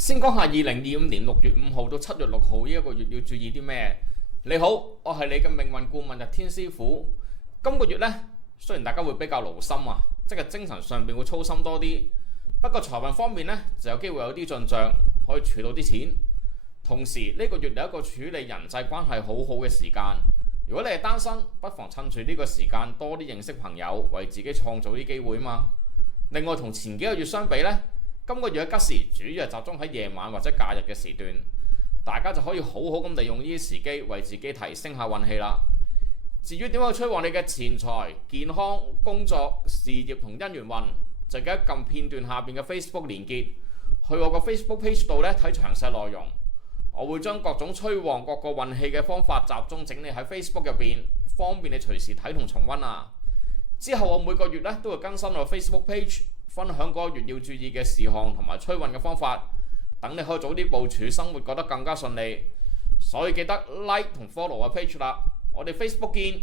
先講下2025年6月5號到7月6號呢一個月要注意啲咩？你好，我係你嘅命運顧問日天師傅。今個月呢，雖然大家會比較勞心啊，即係精神上邊會操心多啲，不過財運方面呢，就有機會有啲進帳，可以儲到啲錢。同時呢個月有一個處理人際關係好好嘅時間。如果你係單身，不妨趁住呢個時間多啲認識朋友，為自己創造啲機會嘛。另外同前幾個月相比呢，今個月嘅吉時主要係集中喺夜晚或者假日嘅時段，大家就可以好好咁利用呢啲時機，為自己提升下運氣啦。至於點樣去催旺你嘅錢財、健康、工作、事業同姻緣運，就記得撳片段下邊嘅 Facebook 連結，去我個 Facebook page 度咧睇詳細內容。我會將各種催旺各個運氣嘅方法集中整理喺 Facebook 入邊，方便你隨時睇同重溫啊。之後我每個月咧都會更新我 Facebook page，分享嗰個月要注意嘅事項同埋催運嘅方法，等你可以早啲部署，生活過得更加順利。所以記得 like 同 follow 我 page 啦。我哋 Facebook 見。